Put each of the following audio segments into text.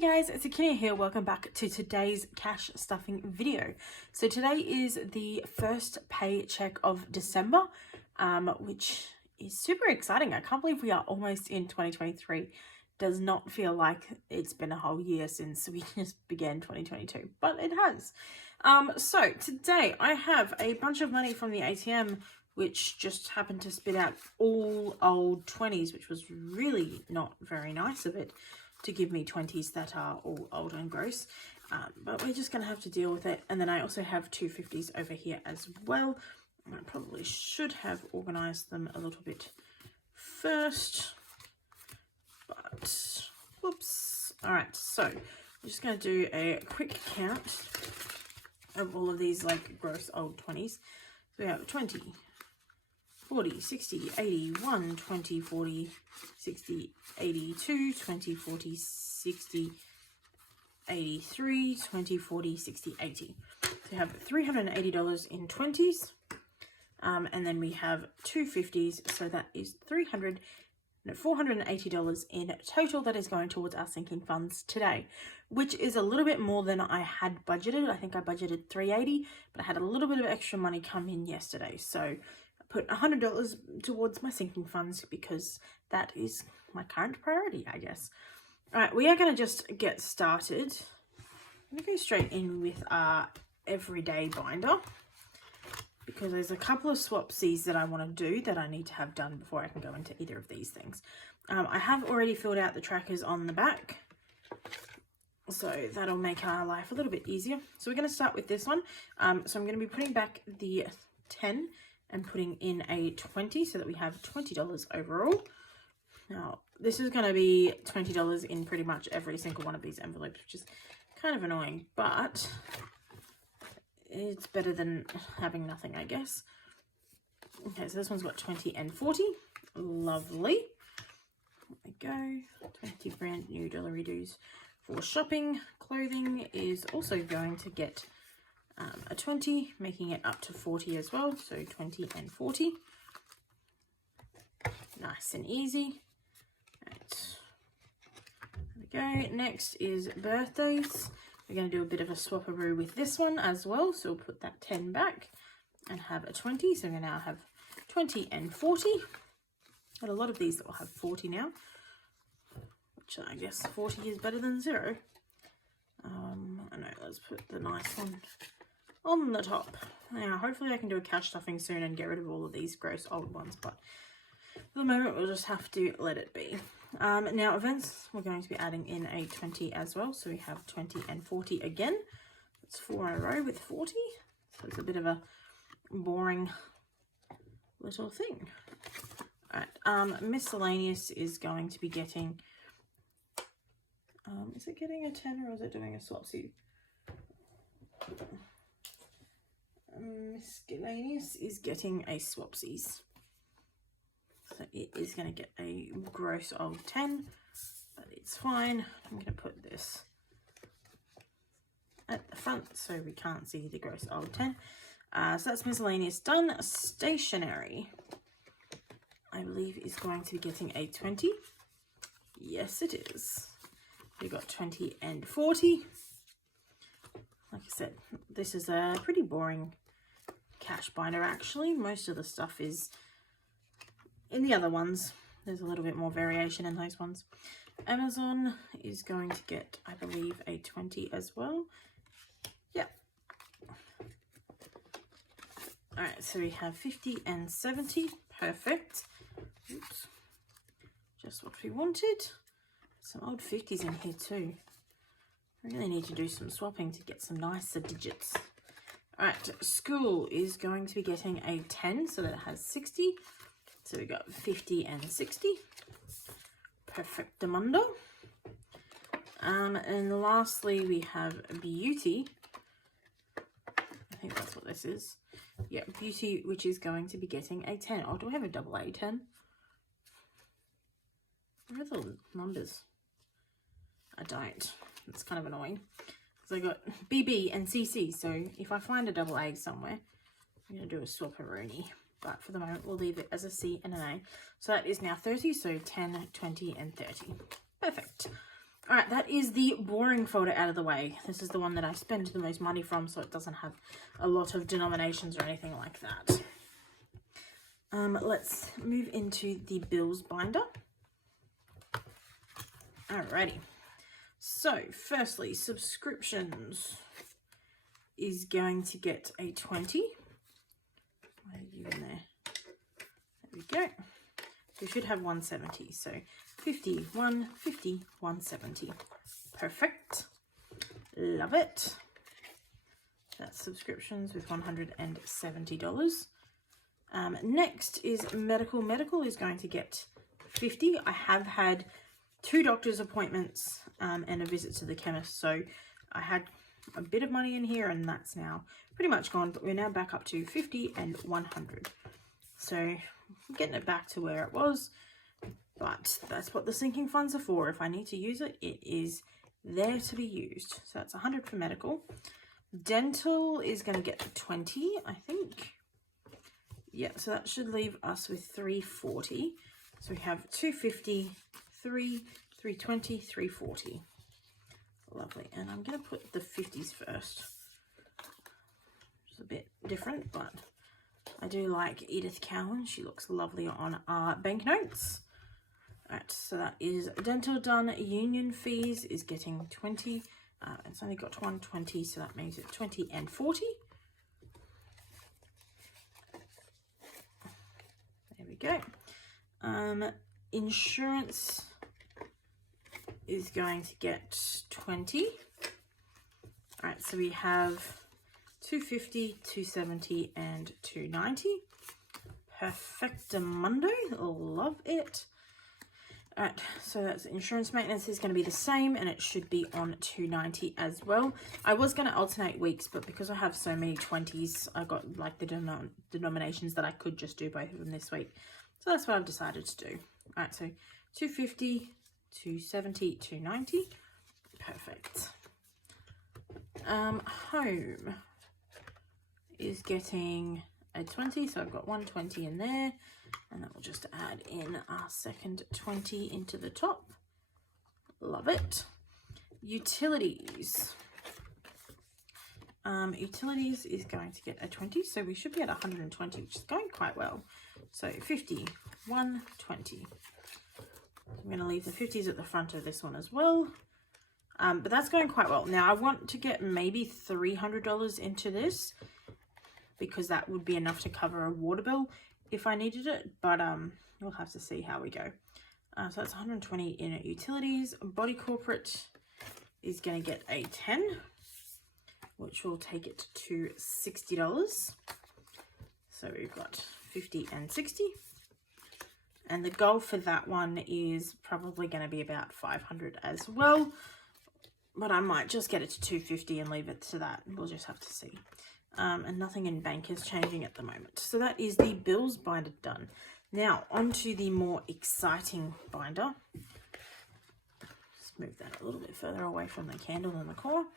Hey guys, it's Akinia here. Welcome back to today's cash stuffing video. So today is the first paycheck of December, which is super exciting. I can't believe we are almost in 2023. Does not feel like it's been a whole year since we just began 2022, but it has. So today I have a bunch of money from the ATM, which just happened to spit out all old 20s, which was really not very nice of it to give me 20s that are all old and gross, but we're just gonna have to deal with it. And then I also have two 50s over here as well. I probably should have organized them a little bit first, but whoops. All right, so I'm just gonna do a quick count of all of these like gross old 20s. So we have 20, 40, 60, 80, 1, 20, 40, 60, 82, 20, 40, 60, 83, 20, 40, 60, 80. So we have $380 in 20s. And then we have two 50s. So that is $480 in total that is going towards our sinking funds today, which is a little bit more than I had budgeted. I think I budgeted $380, but I had a little bit of extra money come in yesterday. So put $100 towards my sinking funds because that is my current priority, I guess. All right, we are going to just get started. I'm going to go straight in with our everyday binder because there's a couple of swapsies that I want to do that I need to have done before I can go into either of these things. I have already filled out the trackers on the back, so that'll make our life a little bit easier. So we're going to start with this one. So I'm going to be putting back the 10 and putting in a 20 so that we have $20 overall. Now, this is going to be $20 in pretty much every single one of these envelopes, which is kind of annoying, but it's better than having nothing, I guess. Okay, so this one's got 20 and 40. Lovely. There we go. 20 brand new $2 for shopping. Clothing is also going to get a 20, making it up to 40 as well. So 20 and 40. Nice and easy. Right. There we go. Next is birthdays. We're going to do a bit of a swap-a-roo with this one as well. So we'll put that 10 back and have a 20. So we now have 20 and 40. Got a lot of these that will have 40 now, which I guess 40 is better than 0. I know, let's put the nice one on the top. Now, hopefully I can do a cash stuffing soon and get rid of all of these gross old ones, but for the moment we'll just have to let it be. Now, events, we're going to be adding in a 20 as well, so we have 20 and 40 again. It's 4 in a row with 40, so it's a bit of a boring little thing. All right, miscellaneous is going to be getting, is it getting a 10 or is it doing a swapsie? Miscellaneous is getting a swapsies. So it is going to get a gross old 10, but it's fine. I'm going to put this at the front so we can't see the gross old 10. So that's miscellaneous done. Stationery, I believe, is going to be getting a 20. Yes, it is. We've got 20 and 40. Like I said, this is a pretty boring cash binder actually. Most of the stuff is in the other ones. There's a little bit more variation in those ones. Amazon is going to get, I believe, a 20 as well. Yep. All right, so we have 50 and 70. Perfect. Oops. Just what we wanted. Some old 50s in here too. I really need to do some swapping to get some nicer digits. All right, school is going to be getting a 10, so that it has 60. So we got 50 and 60. Perfectamundo. And lastly, we have beauty. I think that's what this is. Yeah, beauty, which is going to be getting a 10. Oh, do I have a double A 10? Where are the numbers? I don't. It's kind of annoying. So I got BB and CC. So if I find a double A somewhere, I'm going to do a swap-a-rooney. But for the moment, we'll leave it as a C and an A. So that is now 30. So 10, 20, and 30. Perfect. All right, that is the boring folder out of the way. This is the one that I spend the most money from, so it doesn't have a lot of denominations or anything like that. Let's move into the bills binder. Alrighty. So, firstly, subscriptions is going to get a 20. Why did you in there? There we go. We should have 170. So 50, 150, 170. Perfect. Love it. That's subscriptions with $170. Next is medical. Medical is going to get 50. I have had 2 doctor's appointments and a visit to the chemist. So I had a bit of money in here and that's now pretty much gone. But we're now back up to 50 and 100. So I'm getting it back to where it was. But that's what the sinking funds are for. If I need to use it, it is there to be used. So that's 100 for medical. Dental is going to get 20, I think. Yeah, so that should leave us with 340. So we have 250, 320, 340. Lovely. And I'm going to put the 50s first. It's a bit different, but I do like Edith Cowan. She looks lovely on our banknotes. Alright, so that is dental done. Union fees is getting 20. It's only got 120, so that means it's 20 and 40. There we go. Insurance is going to get 20. Alright, so we have 250, 270, and 290. Perfectamundo. Love it. Alright, so that's insurance maintenance is going to be the same and it should be on 290 as well. I was going to alternate weeks, but because I have so many 20s, I got like the denominations that I could just do both of them this week. So that's what I've decided to do. Alright, so 250, 270, 290. Perfect. Home is getting a 20, so I've got 120 in there. And then we'll just add in our second 20 into the top. Love it. Utilities. Utilities is going to get a 20, so we should be at 120, which is going quite well. So 50, 120. I'm going to leave the 50s at the front of this one as well. But that's going quite well. Now I want to get maybe $300 into this because that would be enough to cover a water bill if I needed it, but we'll have to see how we go. So that's 120 in utilities. Body corporate is going to get a 10, which will take it to $60. So we've got 50 and 60. And the goal for that one is probably going to be about 500 as well. But I might just get it to 250 and leave it to that. We'll just have to see. And nothing in bank is changing at the moment. So that is the bills binder done. Now, on to the more exciting binder. Let's move that a little bit further away from the candle in the corner.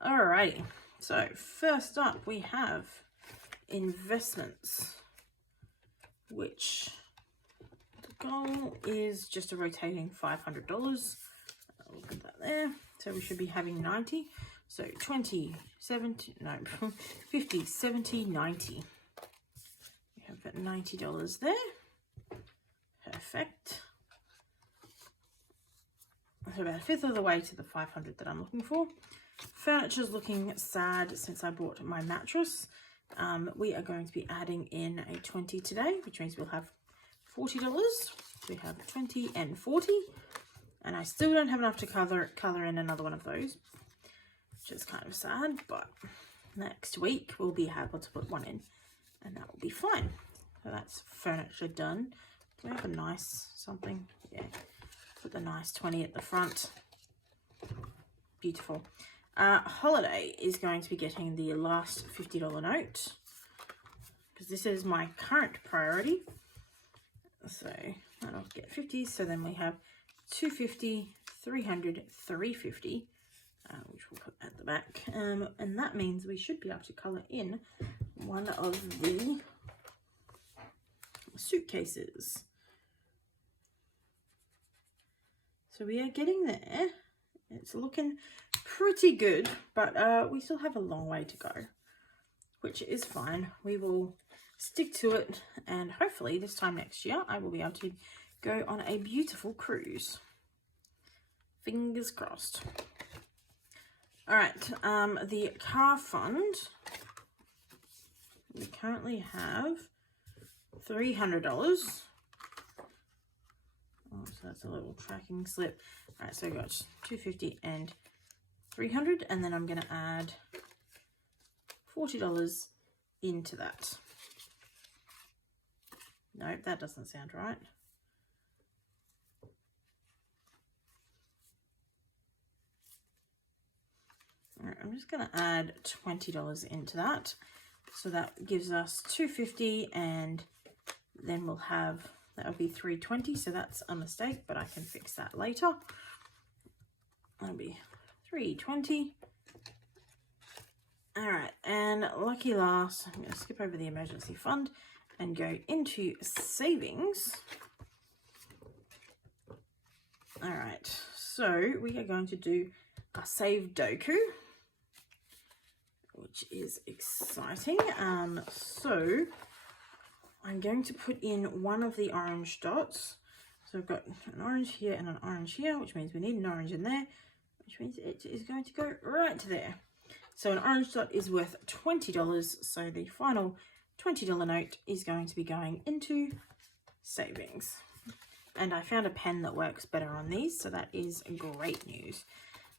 Alrighty. So, first up, we have investments, which the goal is just a rotating $500. I'll put that there. So we should be having 90. So 20, 70, no, 50, 70, 90. We have got $90 there. Perfect. So about a fifth of the way to the 500 that I'm looking for. Furniture's looking sad since I bought my mattress. We are going to be adding in a 20 today, which means we'll have $40. We have 20 and 40. And I still don't have enough to color in another one of those, which is kind of sad, but next week we'll be able to put one in and that will be fine. So that's furniture done. Do we have a nice something? Yeah, put the nice 20 at the front. Beautiful. Holiday is going to be getting the last $50 note because this is my current priority. So that'll get 50. So then we have 250, 300, 350, which we'll put at the back. And that means we should be able to colour in one of the suitcases. So we are getting there. it's looking pretty good, but we still have a long way to go, which is fine. We will stick to it, and hopefully this time next year I will be able to go on a beautiful cruise. Fingers crossed. All right, the car fund, we currently have $300. Oh, so that's a little tracking slip. All right, so I got $250 and $300, and then I'm going to add $40 into that. Nope, that doesn't sound right. All right, I'm just going to add $20 into that. So that gives us $250, and then we'll have, that would be $320. So that's a mistake, but I can fix that later. That'll be $320. All right, and lucky last, I'm going to skip over the emergency fund and go into savings. All right, so we are going to do a save Doku, which is exciting. So I'm going to put in one of the orange dots. So I've got an orange here and an orange here, which means we need an orange in there, which means it is going to go right there. So an orange dot is worth $20. So the final $20 note is going to be going into savings. And I found a pen that works better on these, so that is great news.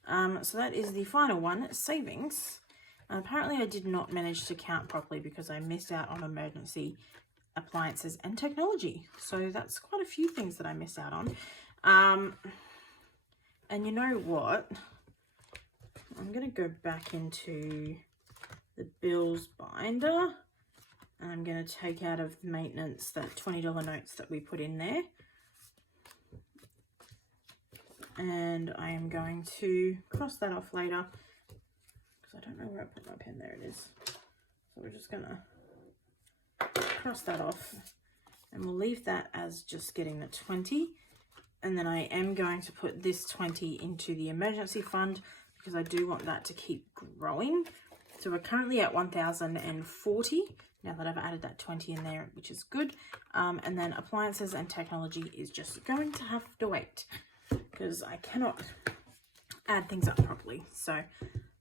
So that is the final one, savings. Apparently I did not manage to count properly because I missed out on emergency appliances and technology. So that's quite a few things that I missed out on. And you know what? I'm going to go back into the bills binder, and I'm going to take out of maintenance that $20 notes that we put in there. And I am going to cross that off later because I don't know where I put my pen. There it is. So we're just going to cross that off, and we'll leave that as just getting the 20. And then I am going to put this 20 into the emergency fund because I do want that to keep growing. So we're currently at 1,040 now that I've added that 20 in there, which is good. And then appliances and technology is just going to have to wait because I cannot add things up properly. So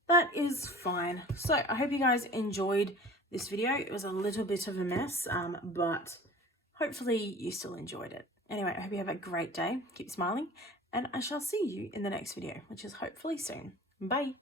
that is fine. So I hope you guys enjoyed this video. It was a little bit of a mess, but hopefully you still enjoyed it. Anyway, I hope you have a great day. Keep smiling, and I shall see you in the next video, which is hopefully soon. Bye.